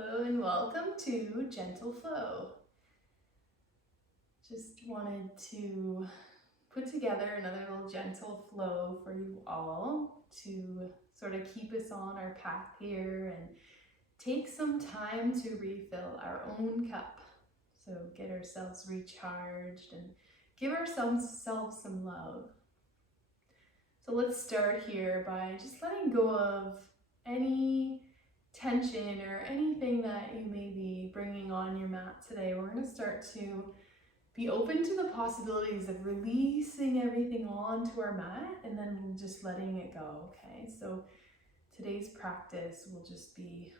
Hello and welcome to Gentle Flow. Just wanted to put together another little gentle flow for you all to sort of keep us on our path here and take some time to refill our own cup. So get ourselves recharged and give ourselves some love. So let's start here by just letting go of any tension or anything that you may be bringing on your mat today. We're going to start to be open to the possibilities of releasing everything onto our mat and then just letting it go, okay? So today's practice will just be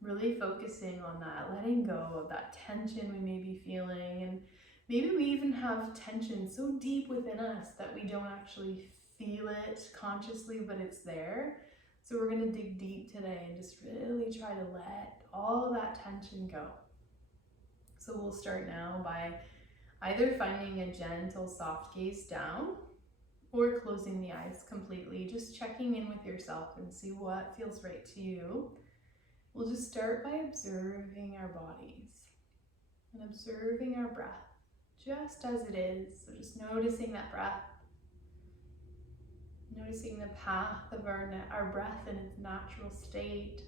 really focusing on that, letting go of that tension we may be feeling, and maybe we even have tension so deep within us that we don't actually feel it consciously, but it's there. So we're going to dig deep today and just really try to let all that tension go. So we'll start now by either finding a gentle soft gaze down or closing the eyes completely, just checking in with yourself and see what feels right to you. We'll just start by observing our bodies and observing our breath just as it is. So just noticing that breath. Noticing the path of our breath in its natural state.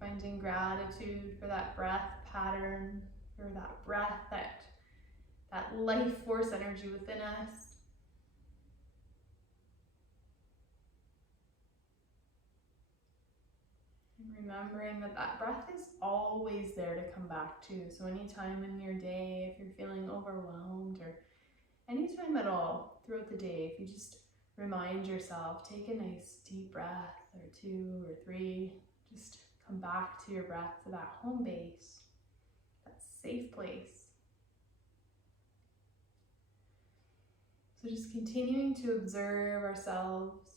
Finding gratitude for that breath pattern, for that breath, that life force energy within us. And remembering that breath is always there to come back to. So anytime in your day, if you're feeling overwhelmed or anytime at all throughout the day, if you just remind yourself, take a nice deep breath or 2 or 3, just come back to your breath, to that home base, that safe place. So just continuing to observe ourselves.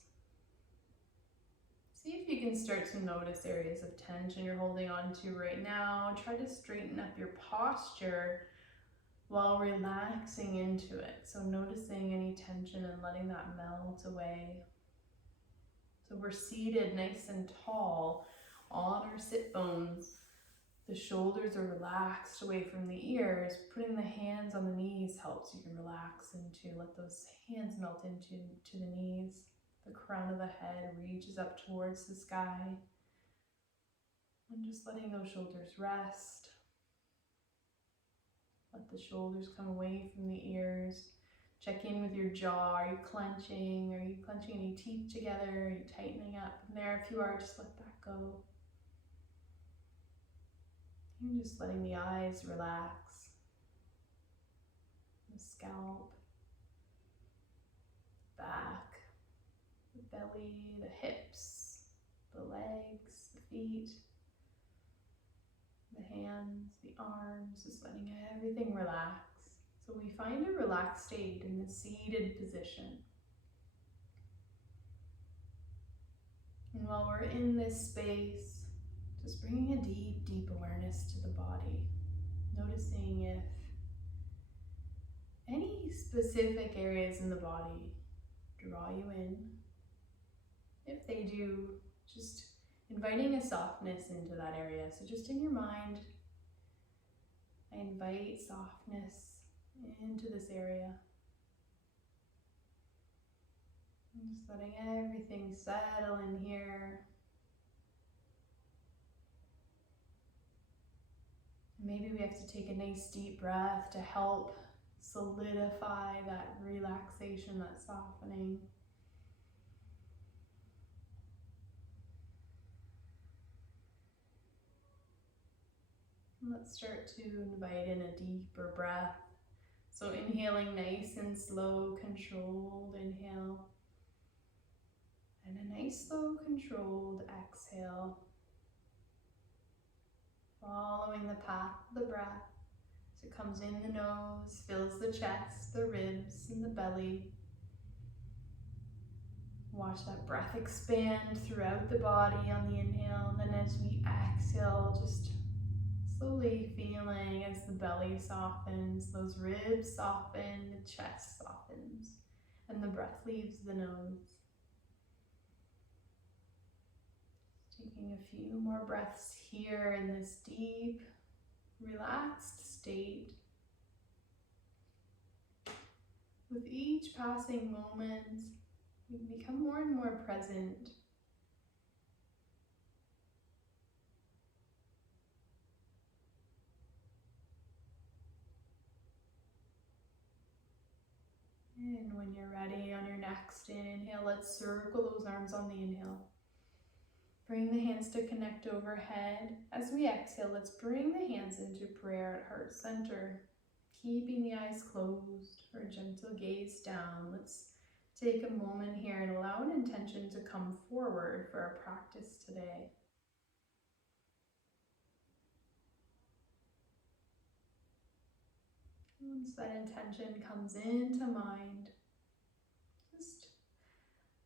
See if you can start to notice areas of tension you're holding on to right now. Try to straighten up your posture while relaxing into it. So noticing any tension and letting that melt away. So we're seated nice and tall on our sit bones. The shoulders are relaxed away from the ears. Putting the hands on the knees helps you to relax into, let those hands melt into the knees. The crown of the head reaches up towards the sky. And just letting those shoulders rest. Let the shoulders come away from the ears. Check in with your jaw. Are you clenching? Are you clenching any teeth together? Are you tightening up? And there, if you are, just let that go. And just letting the eyes relax. The scalp, back, the belly, the hips, the legs, the feet, the hands, the arms, just letting everything relax. So we find a relaxed state in the seated position. And while we're in this space, just bringing a deep, deep awareness to the body. Noticing if any specific areas in the body draw you in. If they do, just inviting a softness into that area. So just in your mind, I invite softness into this area. And just letting everything settle in here. Maybe we have to take a nice deep breath to help solidify that relaxation, that softening. Let's start to invite in a deeper breath. So inhaling nice and slow, controlled inhale. And a nice, slow, controlled exhale. Following the path of the breath. So it comes in the nose, fills the chest, the ribs, and the belly. Watch that breath expand throughout the body on the inhale. And then as we exhale, just slowly feeling as the belly softens, those ribs soften, the chest softens, and the breath leaves the nose. Taking a few more breaths here in this deep, relaxed state. With each passing moment, you become more and more present. And when you're ready on your next inhale, let's circle those arms on the inhale. Bring the hands to connect overhead. As we exhale, let's bring the hands into prayer at heart center. Keeping the eyes closed or gentle gaze down. Let's take a moment here and allow an intention to come forward for our practice today. Once that intention comes into mind, just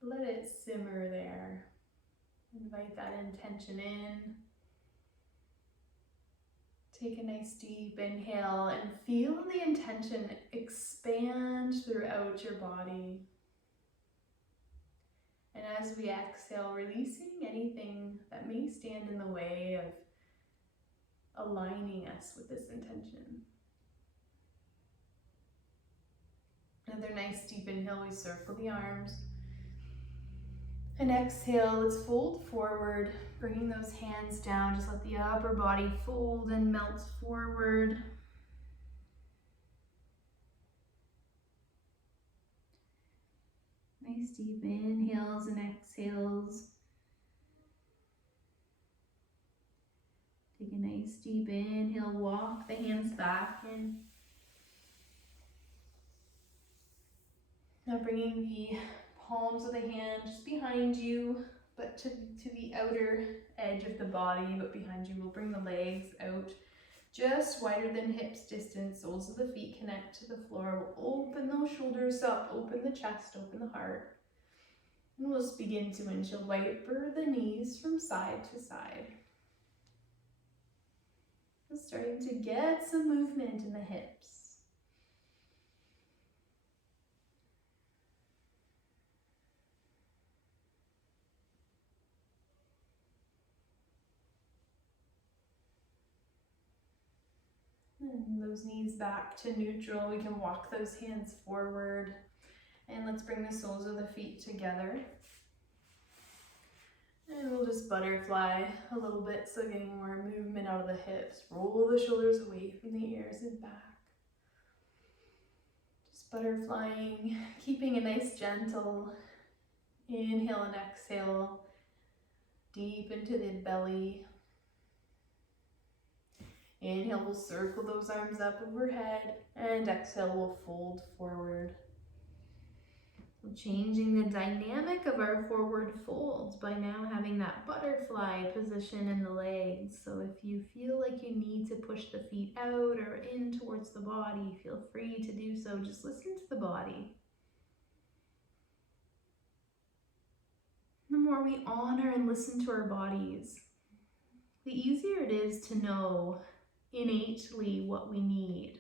let it simmer there. Invite that intention in. Take a nice deep inhale and feel the intention expand throughout your body. And as we exhale, releasing anything that may stand in the way of aligning us with this intention. Another nice deep inhale, we circle the arms. And exhale, let's fold forward, bringing those hands down. Just let the upper body fold and melt forward. Nice deep inhales and exhales. Take a nice deep inhale, walk the hands back in. Now bringing the palms of the hand just behind you, but to the outer edge of the body, but behind you. We'll bring the legs out just wider than hips distance. Soles of the feet connect to the floor. We'll open those shoulders up, open the chest, open the heart. And we'll just begin to windshield wiper the knees from side to side. Just starting to get some movement in the hips. And those knees back to neutral. We can walk those hands forward. And let's bring the soles of the feet together. And we'll just butterfly a little bit, so getting more movement out of the hips. Roll the shoulders away from the ears and back. Just butterflying, keeping a nice gentle inhale and exhale deep into the belly. Inhale, we'll circle those arms up overhead, and exhale, we'll fold forward. So changing the dynamic of our forward folds by now having that butterfly position in the legs. So if you feel like you need to push the feet out or in towards the body, feel free to do so. Just listen to the body. The more we honor and listen to our bodies, the easier it is to know innately what we need.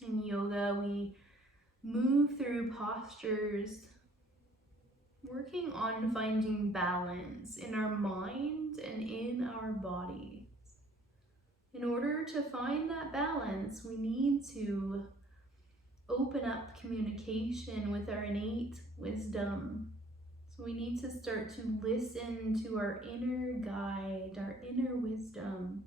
In yoga, we move through postures, working on finding balance in our mind and in our bodies. In order to find that balance, we need to open up communication with our innate wisdom. So we need to start to listen to our inner guide, our inner wisdom.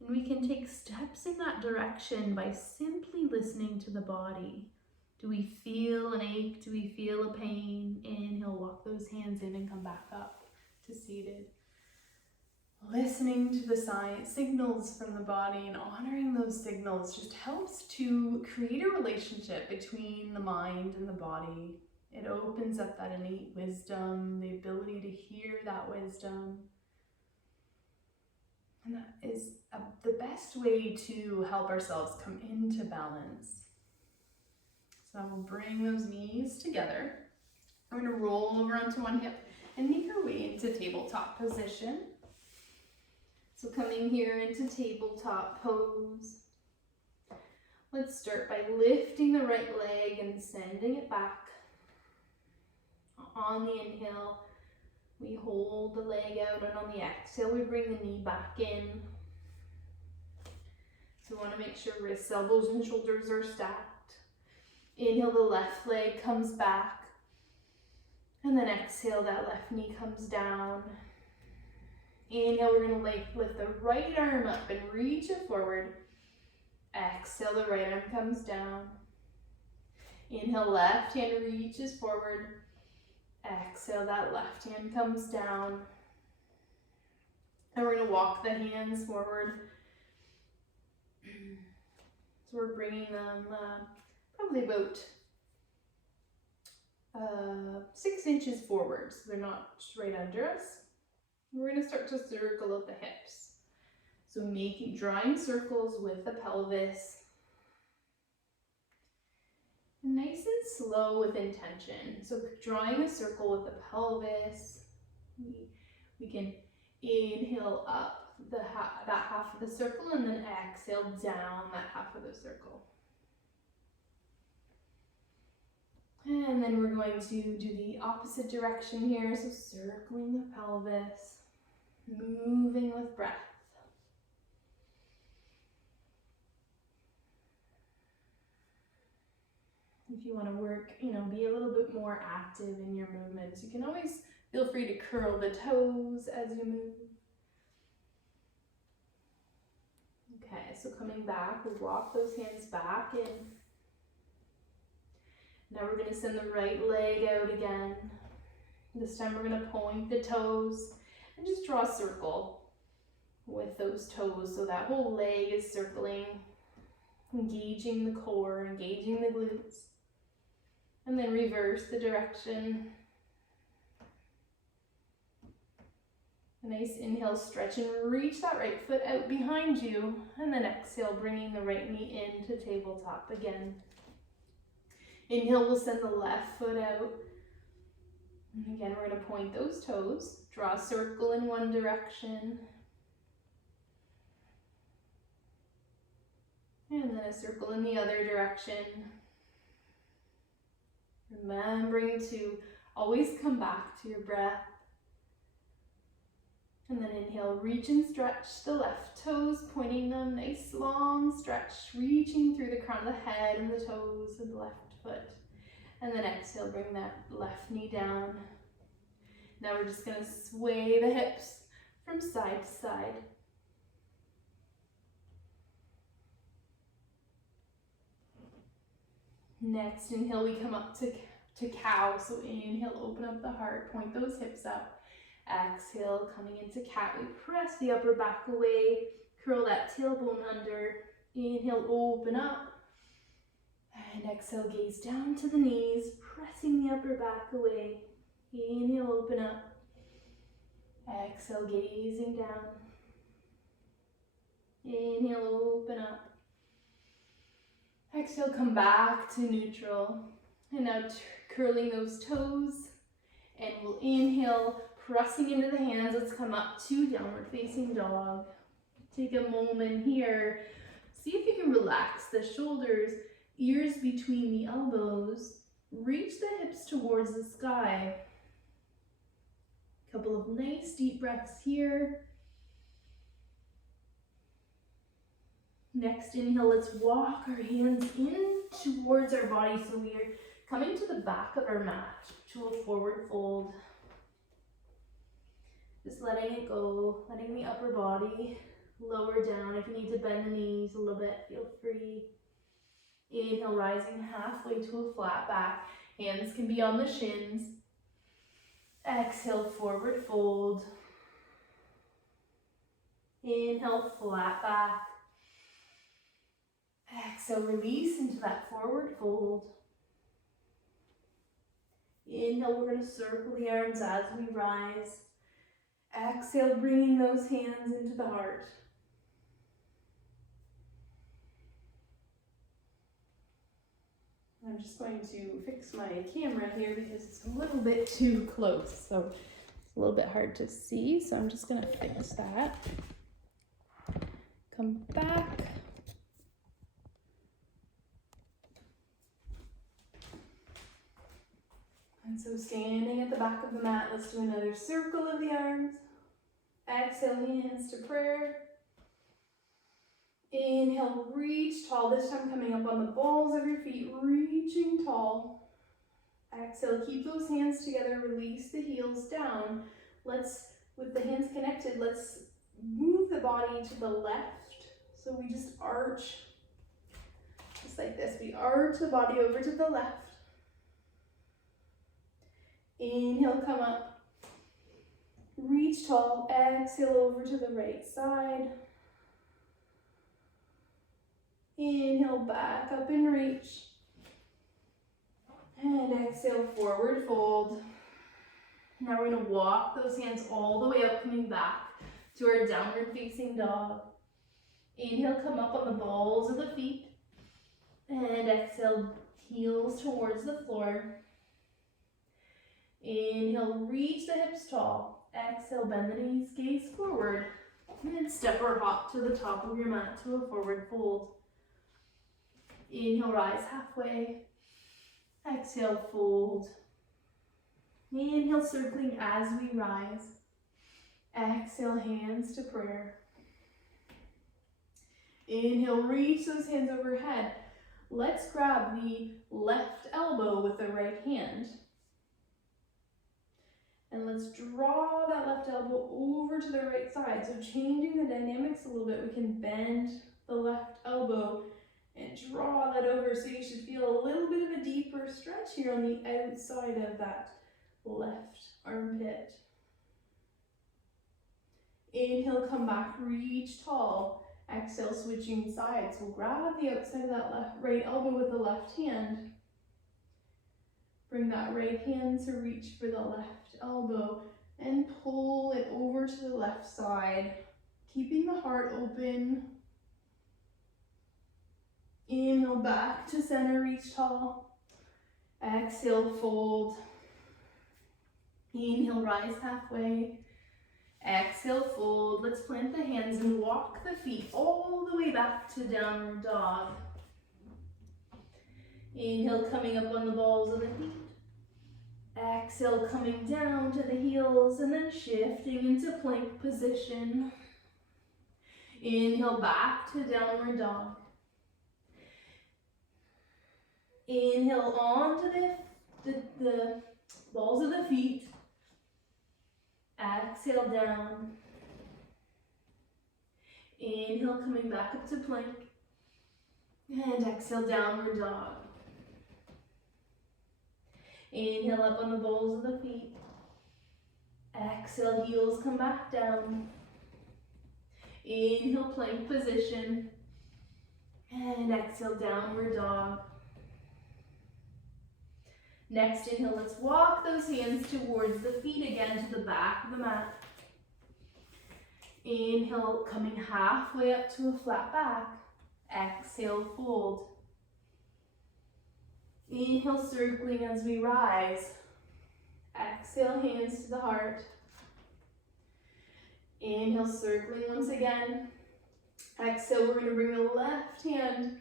And we can take steps in that direction by simply listening to the body. Do we feel an ache? Do we feel a pain? Inhale, walk those hands in and come back up to seated. Listening to the signals from the body and honoring those signals just helps to create a relationship between the mind and the body. It opens up that innate wisdom, the ability to hear that wisdom. And that is the best way to help ourselves come into balance. So we'll bring those knees together. We're going to roll over onto one hip and make our way into tabletop position. So coming here into tabletop pose. Let's start by lifting the right leg and sending it back. On the inhale, we hold the leg out, and on the exhale, we bring the knee back in. So we want to make sure wrists, elbows, and shoulders are stacked. Inhale, the left leg comes back. And then exhale, that left knee comes down. Inhale, we're going to lift the right arm up and reach it forward. Exhale, the right arm comes down. Inhale, left hand reaches forward. Exhale, that left hand comes down. And we're going to walk the hands forward. So we're bringing them probably about 6 inches forward, so they're not right under us. We're going to start to circle out the hips. So drawing circles with the pelvis. Nice and slow with intention. So drawing a circle with the pelvis, we can inhale up that half of the circle and then exhale down that half of the circle. And then we're going to do the opposite direction here. So circling the pelvis, moving with breath. If you want to work, be a little bit more active in your movements, you can always feel free to curl the toes as you move. Okay, so coming back, we walk those hands back in. Now we're going to send the right leg out again. This time we're going to point the toes and just draw a circle with those toes so that whole leg is circling, engaging the core, engaging the glutes. And then reverse the direction. A nice inhale, stretch and reach that right foot out behind you. And then exhale, bringing the right knee into tabletop again. Inhale, we'll send the left foot out. And again, we're going to point those toes. Draw a circle in one direction. And then a circle in the other direction. Remembering to always come back to your breath. And then inhale, reach and stretch the left toes, pointing them, nice long stretch, reaching through the crown of the head and the toes of the left foot. And then exhale, bring that left knee down. Now we're just going to sway the hips from side to side. Next, inhale, we come up to cow. So inhale, open up the heart, point those hips up. Exhale, coming into cat, we press the upper back away, curl that tailbone under. Inhale, open up. And exhale, gaze down to the knees, pressing the upper back away. Inhale, open up. Exhale, gazing down. Inhale, open up. Exhale, come back to neutral. And now curling those toes. And we'll inhale, pressing into the hands. Let's come up to downward facing dog. Take a moment here. See if you can relax the shoulders, ears between the elbows. Reach the hips towards the sky. Couple of nice deep breaths here. Next inhale, let's walk our hands in towards our body. So we are coming to the back of our mat to a forward fold. Just letting it go, letting the upper body lower down. If you need to bend the knees a little bit, feel free. Inhale, rising halfway to a flat back. Hands can be on the shins. Exhale, forward fold. Inhale, flat back. Exhale, release into that forward fold. Inhale, we're going to circle the arms as we rise. Exhale, bringing those hands into the heart. I'm just going to fix my camera here because it's a little bit too close, so it's a little bit hard to see, so I'm just going to fix that. Come back. And so standing at the back of the mat, let's do another circle of the arms. Exhale, hands to prayer. Inhale, reach tall. This time coming up on the balls of your feet, reaching tall. Exhale, keep those hands together, release the heels down. With the hands connected, let's move the body to the left. So we just arch, just like this. We arch the body over to the left. Inhale, come up. Reach tall. Exhale over to the right side. Inhale, back up and reach. And exhale, forward fold. Now we're going to walk those hands all the way up, coming back to our downward facing dog. Inhale, come up on the balls of the feet. And exhale, heels towards the floor. Inhale, reach the hips tall. Exhale, bend the knees, gaze forward. And then step or hop to the top of your mat to a forward fold. Inhale, rise halfway. Exhale, fold. Inhale, circling as we rise. Exhale, hands to prayer. Inhale, reach those hands overhead. Let's grab the left elbow with the right hand. And let's draw that left elbow over to the right side. So changing the dynamics a little bit, we can bend the left elbow and draw that over. So you should feel a little bit of a deeper stretch here on the outside of that left armpit. Inhale, come back, reach tall. Exhale, switching sides. We'll grab the outside of that right elbow with the left hand. Bring that right hand to reach for the left elbow and pull it over to the left side, keeping the heart open. Inhale, back to center, reach tall. Exhale, fold. Inhale, rise halfway. Exhale, fold. Let's plant the hands and walk the feet all the way back to downward dog. Inhale, coming up on the balls of the feet. Exhale, coming down to the heels and then shifting into plank position. Inhale, back to downward dog. Inhale, onto the balls of the feet. Exhale, down. Inhale, coming back up to plank. And exhale, downward dog. Inhale, up on the balls of the feet. Exhale, heels come back down. Inhale, plank position. And exhale, downward dog. Next inhale, let's walk those hands towards the feet again to the back of the mat. Inhale, coming halfway up to a flat back. Exhale, fold. Inhale, circling as we rise. Exhale, hands to the heart. Inhale, circling once again. Exhale, we're going to bring the left hand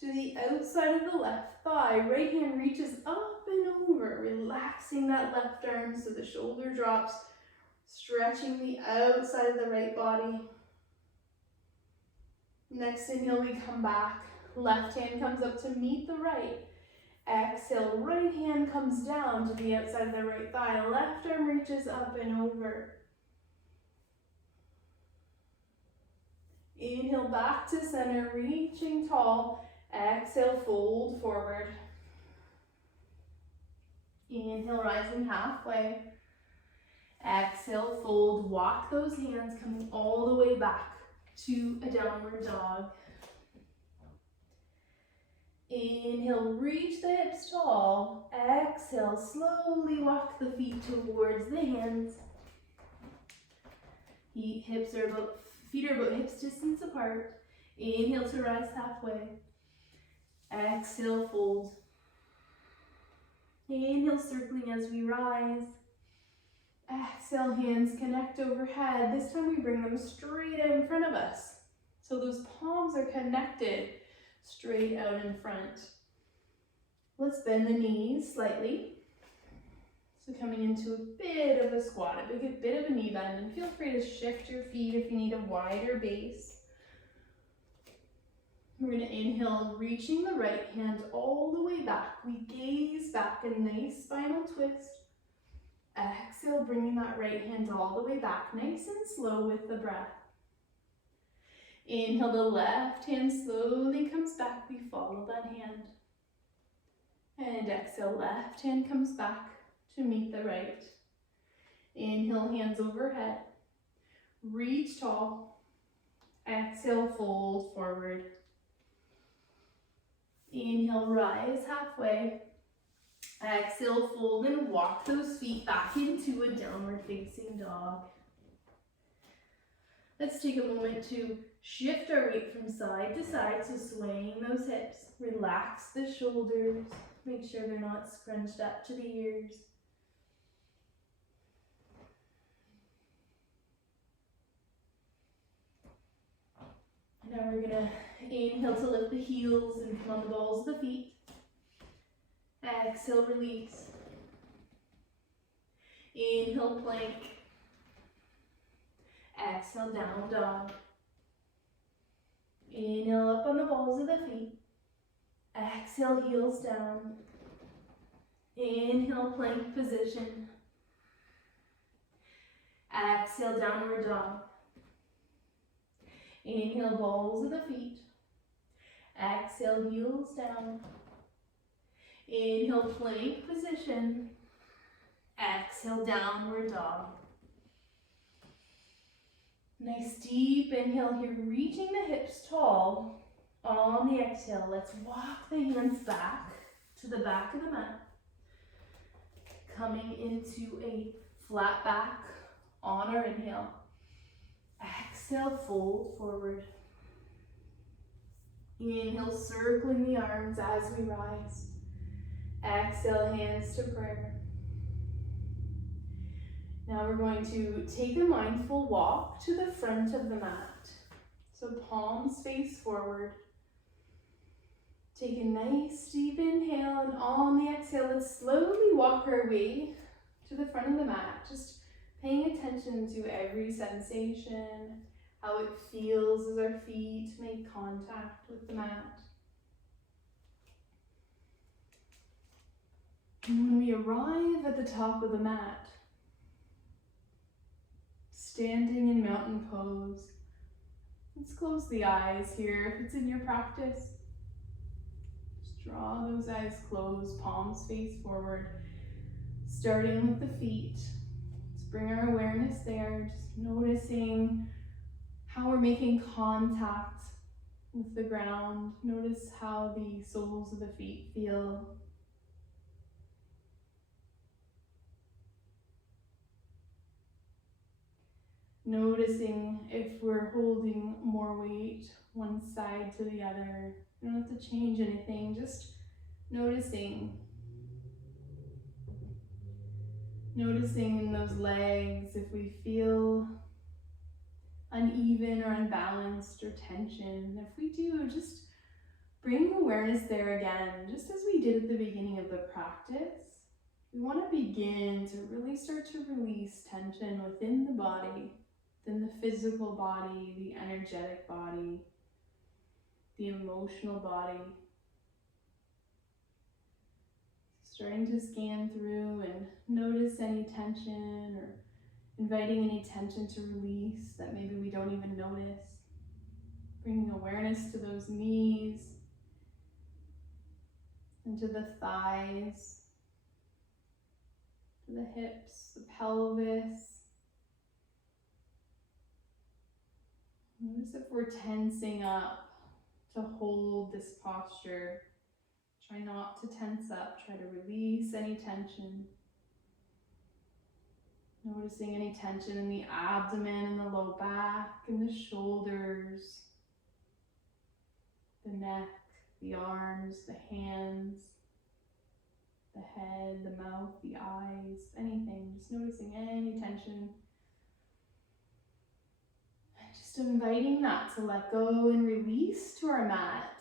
to the outside of the left thigh. Right hand reaches up and over, relaxing that left arm so the shoulder drops, stretching the outside of the right body. Next inhale, we come back. Left hand comes up to meet the right. Exhale, right hand comes down to the outside of the right thigh. Left arm reaches up and over. Inhale, back to center, reaching tall. Exhale, fold forward. Inhale, rising halfway. Exhale, fold. Walk those hands coming all the way back to a downward dog. Inhale, reach the hips tall. Exhale, slowly walk the feet towards the hands. Feet are about hips distance apart. Inhale to rise halfway. Exhale, fold. Inhale, circling as we rise. Exhale, hands connect overhead. This time we bring them straight out in front of us. So those palms are connected straight out in front. Let's bend the knees slightly. So coming into a bit of a squat, a bit of a knee bend, and feel free to shift your feet if you need a wider base. We're going to inhale, reaching the right hand all the way back. We gaze back, a nice spinal twist. Exhale, bringing that right hand all the way back, nice and slow with the breath. Inhale, the left hand slowly comes back. We follow that hand. And exhale, left hand comes back to meet the right. Inhale, hands overhead. Reach tall. Exhale, fold forward. Inhale, rise halfway. Exhale, fold and walk those feet back into a downward facing dog. Let's take a moment to shift our weight from side to side, so swaying those hips. Relax the shoulders. Make sure they're not scrunched up to the ears. Now we're gonna inhale to lift the heels and come on the balls of the feet. Exhale, release. Inhale, plank. Exhale, down dog. Inhale, up on the balls of the feet. Exhale, heels down. Inhale, plank position. Exhale, downward dog. Inhale, balls of the feet. Exhale, heels down. Inhale, plank position. Exhale, downward dog. Nice deep inhale here, reaching the hips tall. On the exhale, let's walk the hands back to the back of the mat. Coming into a flat back on our inhale. Exhale, fold forward. Inhale, circling the arms as we rise. Exhale, hands to prayer. Now we're going to take a mindful walk to the front of the mat. So palms face forward. Take a nice deep inhale, and on the exhale, let's slowly walk our way to the front of the mat. Just paying attention to every sensation, how it feels as our feet make contact with the mat. And when we arrive at the top of the mat, standing in mountain pose, let's close the eyes here if it's in your practice. Just draw those eyes closed, palms face forward, starting with the feet. Let's bring our awareness there, just noticing how we're making contact with the ground. Notice how the soles of the feet feel. Noticing if we're holding more weight one side to the other. You don't have to change anything, just noticing. Noticing in those legs if we feel uneven or unbalanced or tension. If we do, just bring awareness there again, just as we did at the beginning of the practice. We want to begin to really start to release tension within the body, within the physical body, the energetic body, the emotional body. Starting to scan through and notice any tension, or inviting any tension to release that maybe we don't even notice. Bringing awareness to those knees, and to the thighs, to the hips, the pelvis. Notice if we're tensing up to hold this posture. Try not to tense up, try to release any tension. Noticing any tension in the abdomen and the low back and the shoulders, the neck, the arms, the hands, the head, the mouth, the eyes, anything. Just noticing any tension. Just inviting that to let go and release to our mat.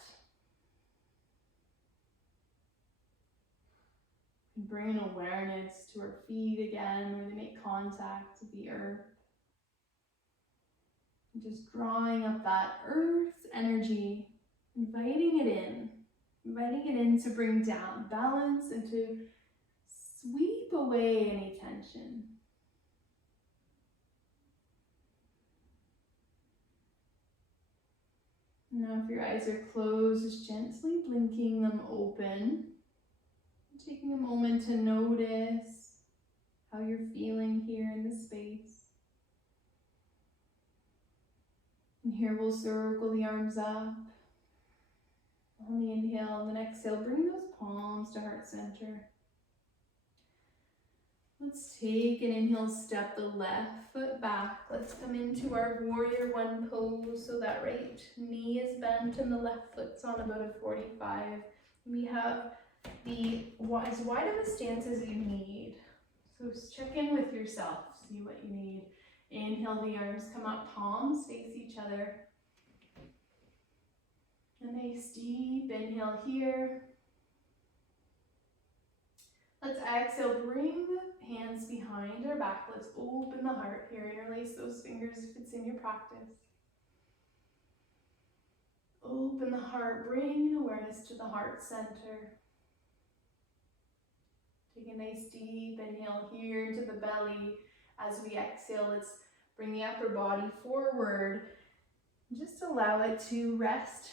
Bring awareness to our feet again where they make contact with the earth. Just drawing up that earth energy, inviting it in to bring down balance and to sweep away any tension. Now if your eyes are closed, just gently blinking them open. Taking a moment to notice how you're feeling here in the space. And here we'll circle the arms up. On the inhale and the exhale, bring those palms to heart center. Let's take an inhale, step the left foot back. Let's come into our warrior one pose. So that right knee is bent and the left foot's on about a 45. We have as wide of a stance as you need. So just check in with yourself, see what you need. Inhale, the arms come up, palms face each other. A nice deep inhale here. Let's exhale, bring the hands behind our back. Let's open the heart here. Interlace those fingers if it's in your practice. Open the heart, bring awareness to the heart center. Take a nice deep inhale here into the belly. As we exhale, let's bring the upper body forward. Just allow it to rest,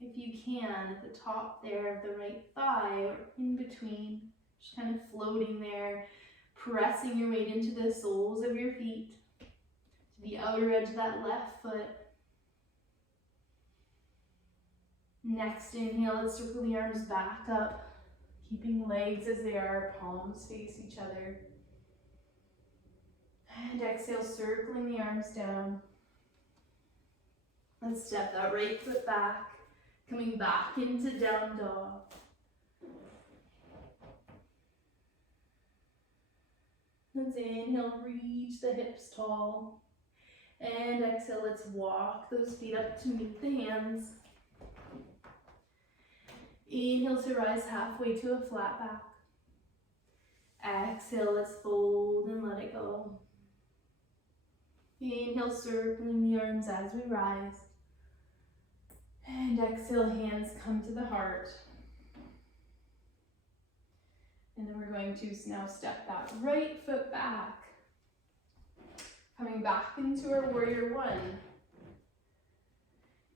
if you can, at the top there of the right thigh or in between. Just kind of floating there, pressing your weight into the soles of your feet, to the outer edge of that left foot. Next inhale, let's circle the arms back up, keeping legs as they are, palms face each other. And exhale, circling the arms down. Let's step that right foot back, coming back into down dog. Let's inhale, reach the hips tall. And exhale, let's walk those feet up to meet the hands. Inhale to rise halfway to a flat back. Exhale, let's fold and let it go. Inhale, circling the arms as we rise. And exhale, hands come to the heart. And then we're going to now step that right foot back. Coming back into our warrior one.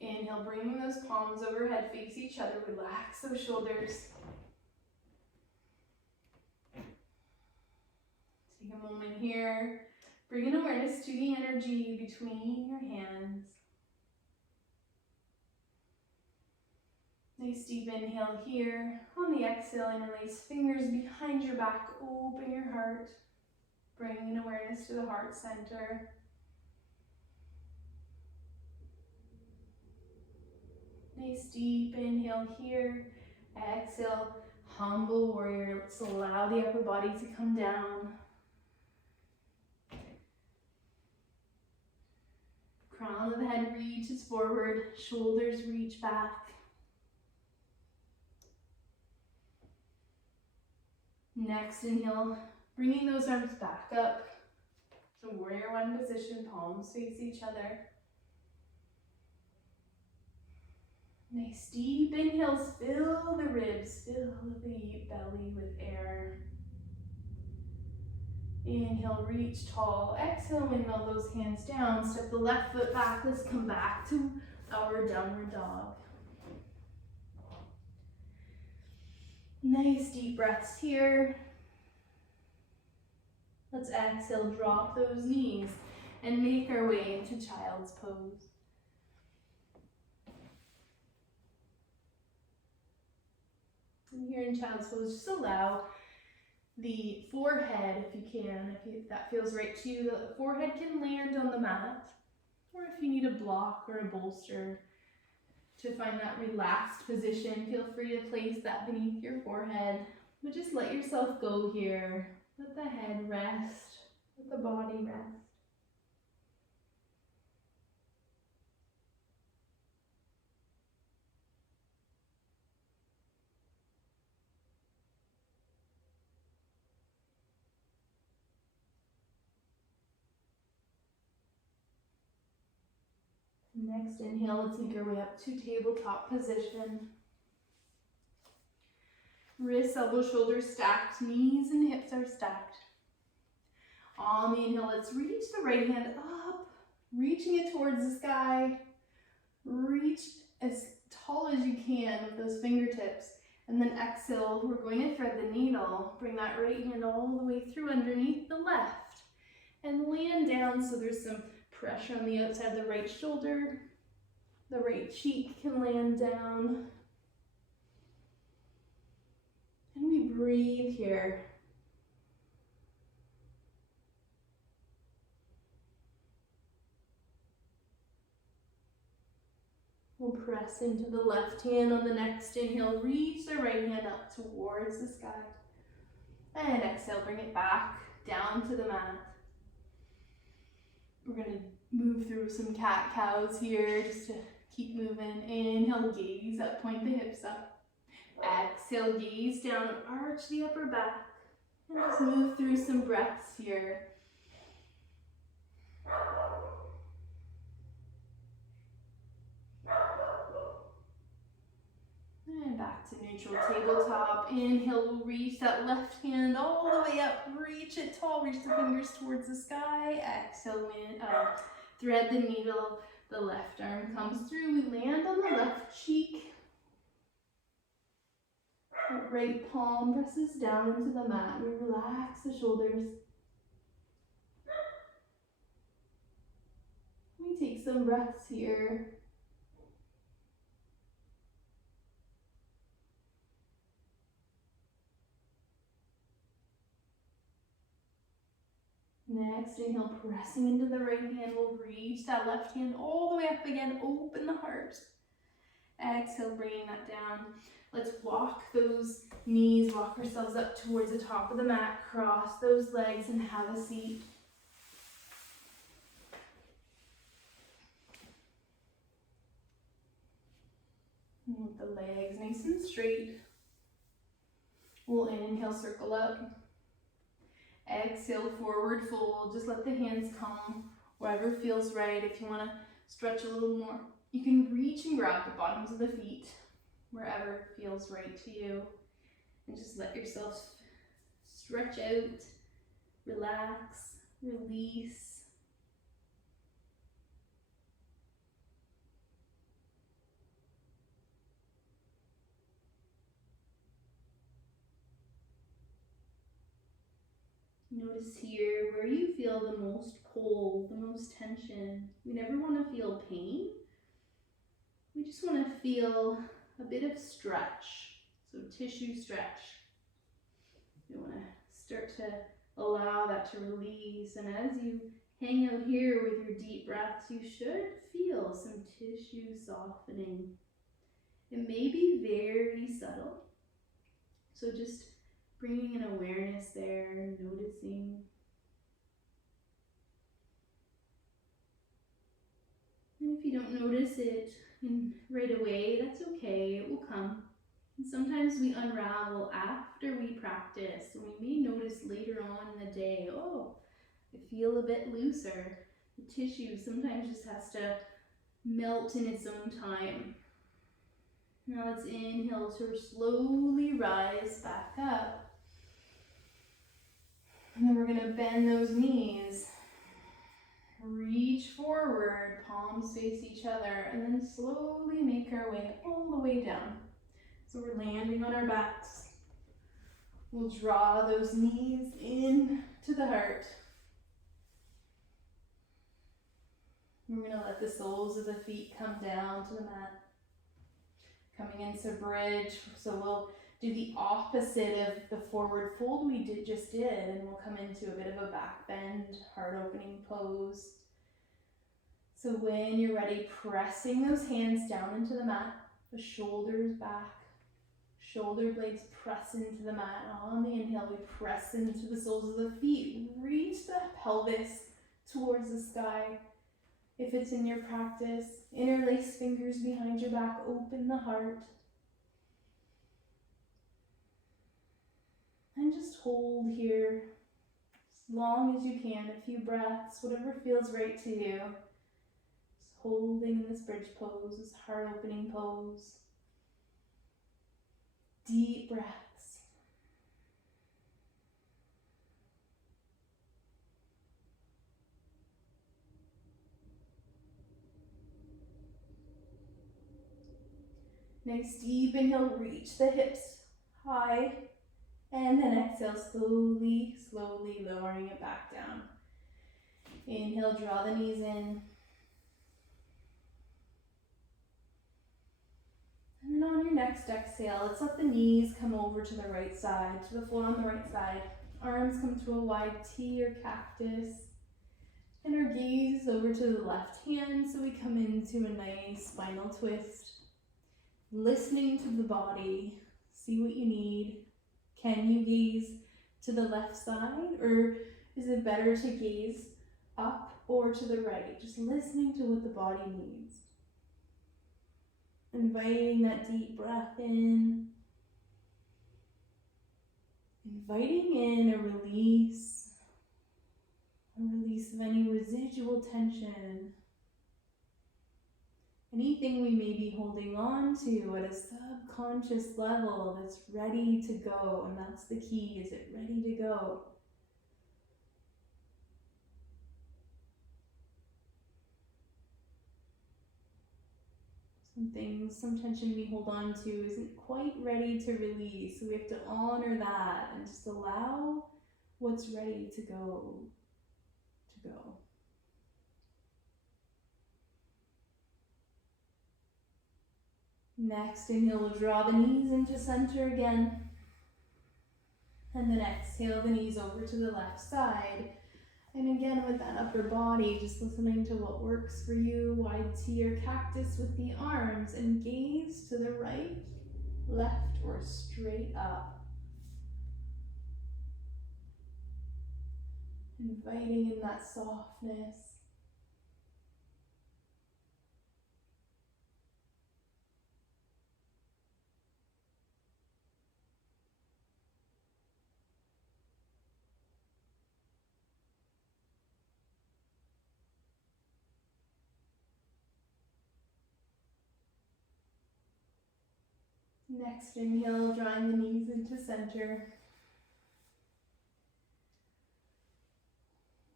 Inhale, bringing those palms overhead, face each other, relax those shoulders. Take a moment here, bring an awareness to the energy between your hands. Nice deep inhale here. On the exhale, interlace fingers behind your back, open your heart, bringing an awareness to the heart center. Nice deep inhale here. Exhale, humble warrior. Let's allow the upper body to come down. Crown of the head reaches forward, shoulders reach back. Next inhale, bringing those arms back up to warrior one position, palms face each other. Nice deep inhales, fill the ribs, fill the belly with air. Inhale, reach tall. Exhale, windmill those hands down. Step the left foot back. Let's come back to our downward dog. Nice deep breaths here. Let's exhale, drop those knees and make our way into child's pose. And here in child's pose, just allow the forehead, if you can, if that feels right to you, the forehead can land on the mat, or if you need a block or a bolster to find that relaxed position, feel free to place that beneath your forehead, but just let yourself go here. Let the head rest, let the body rest. Next inhale, let's make our way up to tabletop position. Wrists, elbows, shoulders stacked, knees and hips are stacked. On the inhale, let's reach the right hand up, reaching it towards the sky. Reach as tall as you can with those fingertips. And then exhale, we're going to thread the needle. Bring that right hand all the way through underneath the left. And land down so there's some pressure on the outside of the right shoulder. The right cheek can land down. And we breathe here. We'll press into the left hand on the next inhale. Reach the right hand up towards the sky. And exhale, bring it back down to the mat. We're going to move through some cat-cows here just to keep moving. Inhale, gaze up, point the hips up. Exhale, gaze down, arch the upper back. And just move through some breaths here. And back to neutral tabletop. Inhale, we'll reach that left hand all the way up. Reach it tall, reach the fingers towards the sky. Exhale, thread the needle. The left arm comes through. We land on the left cheek. The right palm presses down into the mat. We relax the shoulders. We take some breaths here. Next, inhale, pressing into the right hand. We'll reach that left hand all the way up again. Open the heart. Exhale, bringing that down. Let's walk those knees, walk ourselves up towards the top of the mat. Cross those legs and have a seat. And with the legs nice and straight. We'll inhale, circle up. Exhale, forward fold. Just let the hands come wherever feels right. If you want to stretch a little more, you can reach and grab the bottoms of the feet wherever feels right to you. And just let yourself stretch out, relax, release. Notice here where you feel the most pull, the most tension. We never want to feel pain. We just want to feel a bit of stretch. So tissue stretch. You want to start to allow that to release. And as you hang out here with your deep breaths, you should feel some tissue softening. It may be very subtle. So just bringing an awareness there, noticing. And if you don't notice it right away, that's okay, it will come. And sometimes we unravel after we practice, and we may notice later on in the day, oh, I feel a bit looser. The tissue sometimes just has to melt in its own time. Now let's inhale to slowly rise back up. And then we're going to bend those knees. Reach forward, palms face each other, and then slowly make our way all the way down. So we're landing on our backs. We'll draw those knees in to the heart. We're going to let the soles of the feet come down to the mat. Coming into bridge, so we'll do the opposite of the forward fold we just did, and we'll come into a bit of a back bend, heart opening pose. So when you're ready, pressing those hands down into the mat, the shoulders back, shoulder blades press into the mat. On the inhale, we press into the soles of the feet, reach the pelvis towards the sky. If it's in your practice, interlace fingers behind your back, open the heart. And just hold here as long as you can, a few breaths, whatever feels right to you. Just holding in this bridge pose, this heart opening pose. Deep breaths. Nice deep inhale, reach the hips high. And then exhale, slowly, slowly lowering it back down. Inhale, draw the knees in. And then on your next exhale, let's let the knees come over to the right side, to the floor on the right side. Arms come to a wide T or cactus. And our gaze is over to the left hand, so we come into a nice spinal twist. Listening to the body, see what you need. Can you gaze to the left side, or is it better to gaze up or to the right? Just listening to what the body needs. Inviting that deep breath in. Inviting in a release of any residual tension. Anything we may be holding on to at a subconscious level that's ready to go, and that's the key, is it ready to go? Some tension we hold on to isn't quite ready to release, so we have to honor that and just allow what's ready to go. Next, inhale, we'll draw the knees into center again. And then exhale the knees over to the left side. And again, with that upper body, just listening to what works for you. Wide T or cactus with the arms, and gaze to the right, left, or straight up. Inviting in that softness. Next inhale, drawing the knees into center.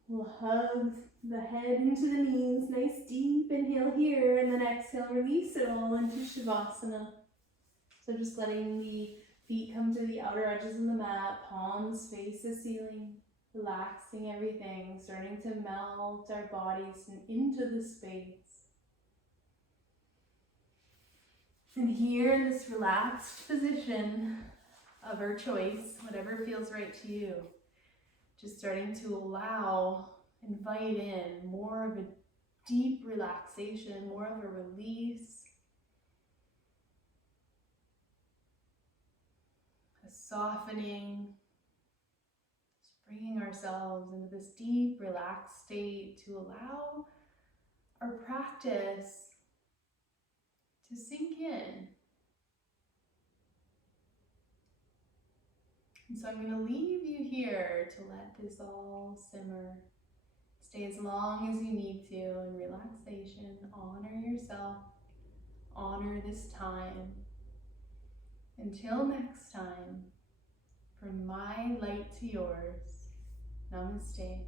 We'll hug the head into the knees, nice deep inhale here, and then exhale, release it all into Shavasana. So just letting the feet come to the outer edges of the mat, palms face the ceiling, relaxing everything, starting to melt our bodies into the space. And here in this relaxed position of our choice, whatever feels right to you, just starting to invite in more of a deep relaxation, more of a release, a softening, just bringing ourselves into this deep, relaxed state to allow our practice to sink in. And so I'm going to leave you here to let this all simmer. Stay as long as you need to in relaxation. Honor yourself. Honor this time. Until next time, from my light to yours, namaste.